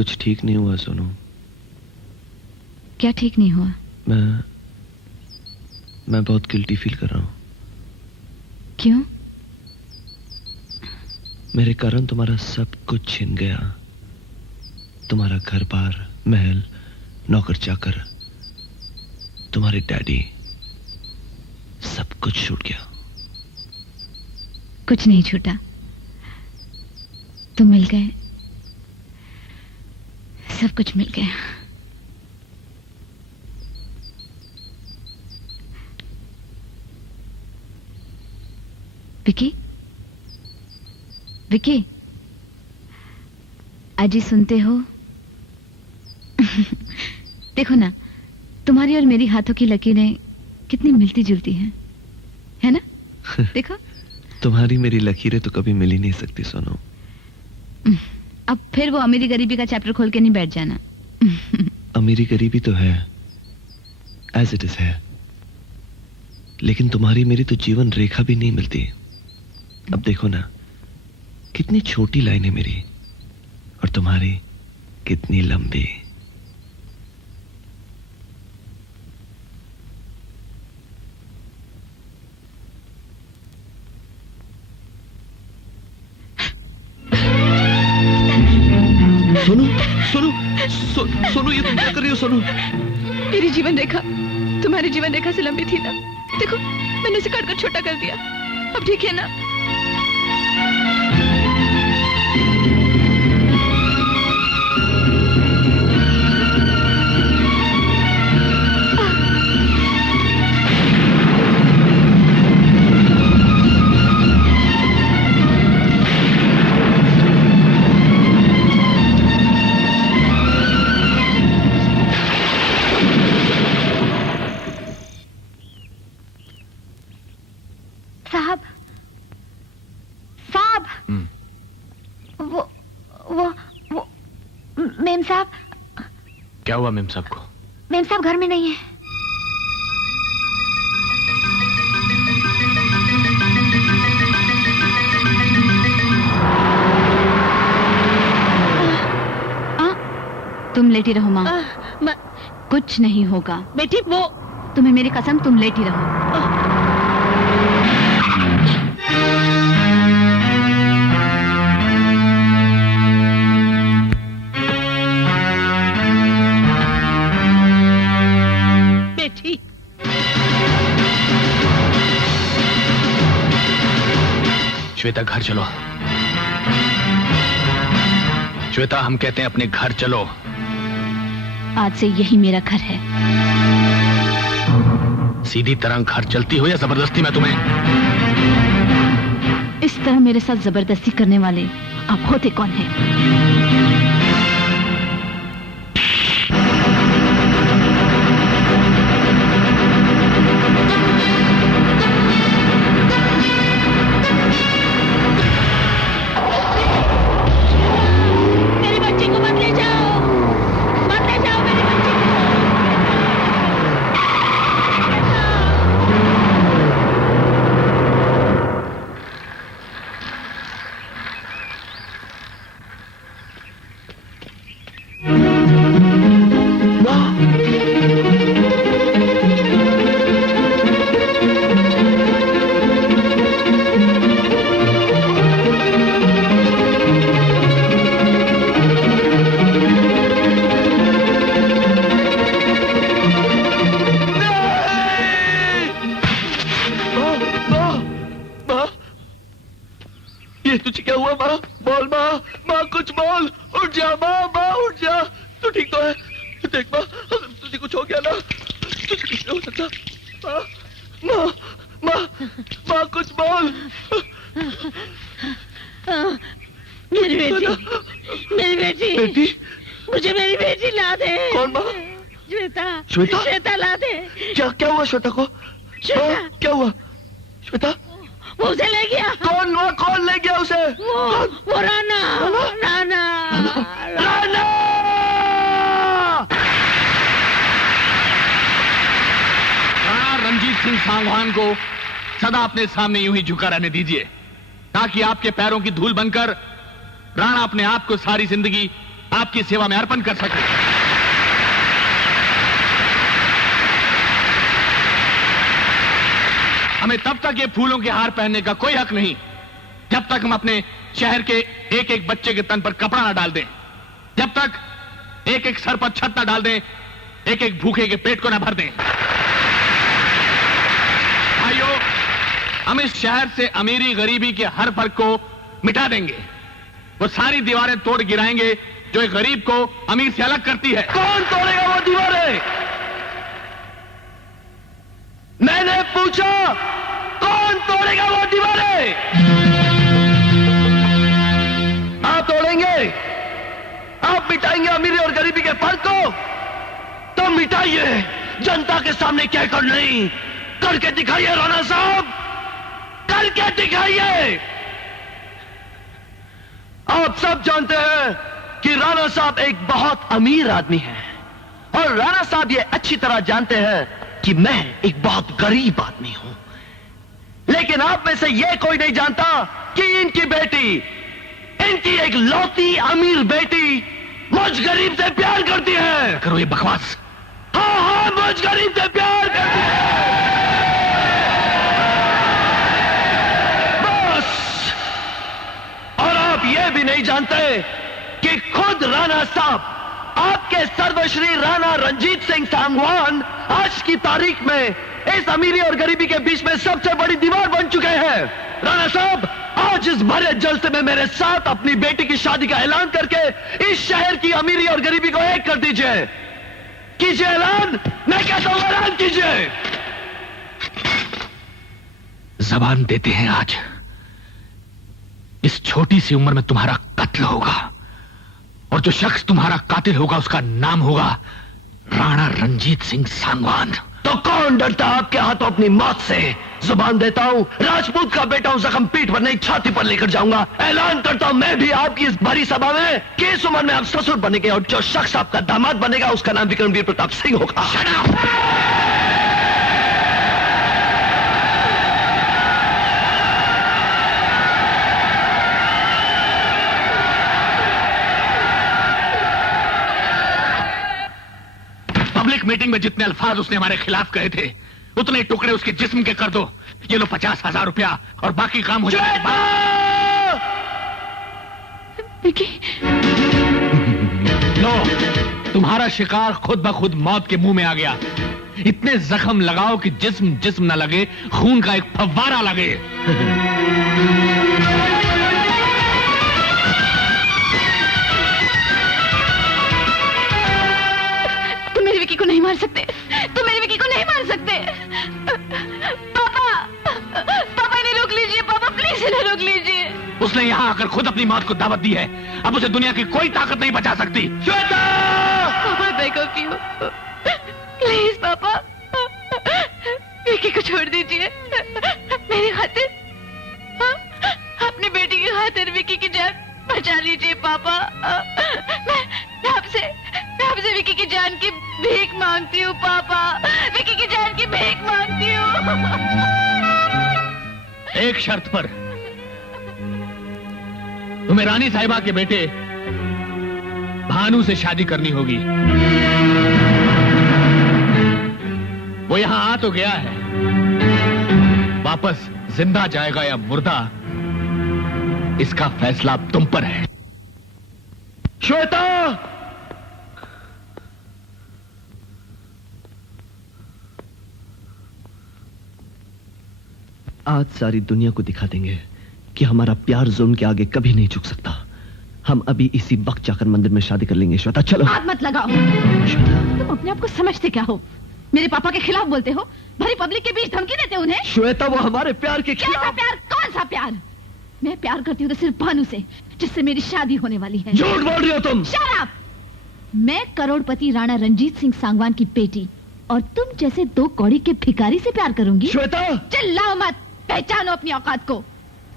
कुछ ठीक नहीं हुआ सोनू। क्या ठीक नहीं हुआ? मैं बहुत गिल्टी फील कर रहा हूँ। क्यों? मेरे कारण तुम्हारा सब कुछ छिन गया। तुम्हारा घर बार, महल, नौकर चाकर, तुम्हारे डैडी, सब कुछ छूट गया। कुछ नहीं छूटा, तुम मिल गए, सब कुछ मिल गया। विकी, विकी, अजी सुनते हो? देखो ना, तुम्हारी और मेरी हाथों की लकीरें कितनी मिलती जुलती हैं, है ना? देखो। तुम्हारी मेरी लकीरें तो कभी मिल ही नहीं सकती सोनू। अब फिर वो अमीरी गरीबी का चैप्टर खोल के नहीं बैठ जाना। अमीरी गरीबी तो है, एज इट इज है, लेकिन तुम्हारी मेरी तो जीवन रेखा भी नहीं मिलती। अब देखो ना, कितनी छोटी लाइन है मेरी और तुम्हारी कितनी लंबी। सोनू, सोनू, सोनू, ये तुम क्या कर रही हो सोनू? मेरी जीवन रेखा तुम्हारी जीवन रेखा से लंबी थी ना, देखो मैंने उसे काटकर छोटा कर दिया। अब ठीक है ना? साहब, साहब, वो मेम साहब। क्या हुआ मेम साहब को? मेम साहब घर में नहीं है। तुम लेटी रहो माँ। कुछ नहीं होगा बेटी। वो तुम्हें मेरी कसम, तुम लेटी रहो। श्वेता घर चलो। श्वेता हम कहते हैं अपने घर चलो। आज से यही मेरा घर है। सीधी तरह घर चलती हो या जबरदस्ती मैं तुम्हें? इस तरह मेरे साथ जबरदस्ती करने वाले आप होते कौन हैं? श्वेता ला दे। क्या हुआ श्वेता को? क्या हुआ श्वेता? वो उसे ले गया। कौन ले गया उसे? वो राना। राणा रणजीत सिंह सांगवान को सदा अपने सामने यूं ही झुका रहने दीजिए, ताकि आपके पैरों की धूल बनकर राणा अपने आप को सारी जिंदगी आपकी सेवा में अर्पण कर सके। हमें तब तक ये फूलों के हार पहनने का कोई हक नहीं जब तक हम अपने शहर के एक एक बच्चे के तन पर कपड़ा ना डाल दें, जब तक एक एक सर पर छत ना डाल दें, एक एक भूखे के पेट को ना भर दें। भाइयों, हम इस शहर से अमीरी गरीबी के हर फर्क को मिटा देंगे। वो सारी दीवारें तोड़ गिराएंगे जो एक गरीब को अमीर से अलग करती है। कौन तोड़ेगा वो दीवारें? मैंने पूछा, कौन तोड़ेगा वो दीवारें? आप तोड़ेंगे? आप मिटाएंगे अमीरी और गरीबी के फर्क को? तो मिटाइए, जनता के सामने कहकर नहीं, करके दिखाइए राणा साहब, करके दिखाइए। आप सब जानते हैं कि राणा साहब एक बहुत अमीर आदमी है और राणा साहब ये अच्छी तरह जानते हैं कि मैं एक बहुत गरीब आदमी हूं। लेकिन आप में से ये कोई नहीं जानता कि इनकी बेटी, इनकी एक लौती अमीर बेटी मुझ गरीब से प्यार करती है। करो ये बकवास। हाँ हाँ, मुझ गरीब से प्यार करती है। बस। और आप ये भी नहीं जानते कि खुद राणा साहब, आपके सर्वश्री राणा रंजीत सिंह सांगवान आज की तारीख में इस अमीरी और गरीबी के बीच में सबसे बड़ी दीवार बन चुके हैं। राणा साहब, आज इस भरे जलसे में मेरे साथ अपनी बेटी की शादी का ऐलान करके इस शहर की अमीरी और गरीबी को एक कर दीजिए। कीजिए ऐलान, मैं कहता हूं ऐलान कीजिए। जबान देते हैं आज इस छोटी सी उम्र में तुम्हारा कत्ल होगा और जो शख्स तुम्हारा कातिल होगा उसका नाम होगा राणा रंजीत सिंह सांगवान। तो कौन डरता आपके हाथों अपनी मौत से? जुबान देता हूं, राजपूत का बेटा हूं, जख्म पीठ पर नहीं छाती पर लेकर जाऊंगा। ऐलान करता हूं मैं भी आपकी इस भरी सभा में कि इस उम्र में आप ससुर बनेंगे और जो शख्स आपका दामाद बनेगा उसका नाम विक्रमवीर प्रताप सिंह होगा। पब्लिक मीटिंग में जितने अल्फाज उसने हमारे खिलाफ कहे थे उतने टुकड़े उसके जिस्म के कर दो। ये लो 50,000 रुपया और बाकी काम हो जाएगा। विकी। लो, तुम्हारा शिकार खुद ब खुद मौत के मुंह में आ गया। इतने जख्म लगाओ कि जिस्म जिस्म न लगे, खून का एक फव्वारा लगे। तुम मेरी विकी को नहीं मार सकते, तुम मेरी विकी को नहीं मार सकते। पापा, पापा इन्हें रोक लीजिए, पापा प्लीज इन्हें रोक लीजिए। उसने यहाँ आकर खुद अपनी मौत को दावत दी है। अब उसे दुनिया की कोई ताकत नहीं बचा सकती। श्वेता! पापा बेग ऑफ यू, प्लीज पापा, विकी को छोड़ दीजिए मेरी खातिर, अपनी बेटी की खातिर विकी की जान बचा लीजिए पापा। मैं आपसे विकी की जान की भीख मांगती हूँ पापा, विकी की जान की भीख मांगती हूँ। एक शर्त पर, तुम्हें रानी साहिबा के बेटे भानु से शादी करनी होगी। वो यहां आ तो गया है, वापस जिंदा जाएगा या मुर्दा, इसका फैसला अब तुम पर है। श्वेता! आज सारी दुनिया को दिखा देंगे कि हमारा प्यार जुल्म के आगे कभी नहीं झुक सकता। हम अभी इसी वक्त जाकर मंदिर में शादी कर लेंगे। श्वेता चलो। हाथ मत लगाओ। तुम अपने आप को समझते क्या हो? मेरे पापा के खिलाफ बोलते हो, भरी पब्लिक के बीच धमकी देते हो उन्हें। श्वेता, वो हमारे प्यार के कैसा खिलाफ। प्यार? कौन सा प्यार? मैं प्यार करती हूँ तो सिर्फ भानु से, जिससे मेरी शादी होने वाली है। झूठ बोल रही हो तुम। Shut up! मैं करोड़पति राणा रंजीत सिंह सांगवान की बेटी और तुम जैसे दो कौड़ी के भिखारी से प्यार करूंगी? श्वेता! चिल्लाओ मत, पहचानो अपनी औकात को।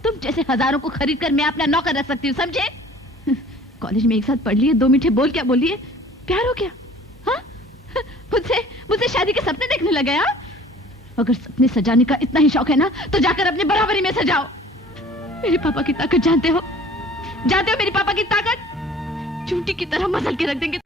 तुम जैसे हजारों को खरीद कर मैं अपना नौकर रख सकती हूँ, समझे? कॉलेज में एक साथ पढ़ लिए, 2 मीठे बोल क्या बोलिए, प्यार हो गया? हाँ? मुझसे शादी के सपने देखने लगे? हाँ? अगर सपने सजाने का इतना ही शौक है ना, तो जाकर अपनी बराबरी में सजाओ। मेरे पापा की ताकत जानते हो? जानते हो मेरे पापा की ताकत? चूंटी की तरह मसल के रख देंगे।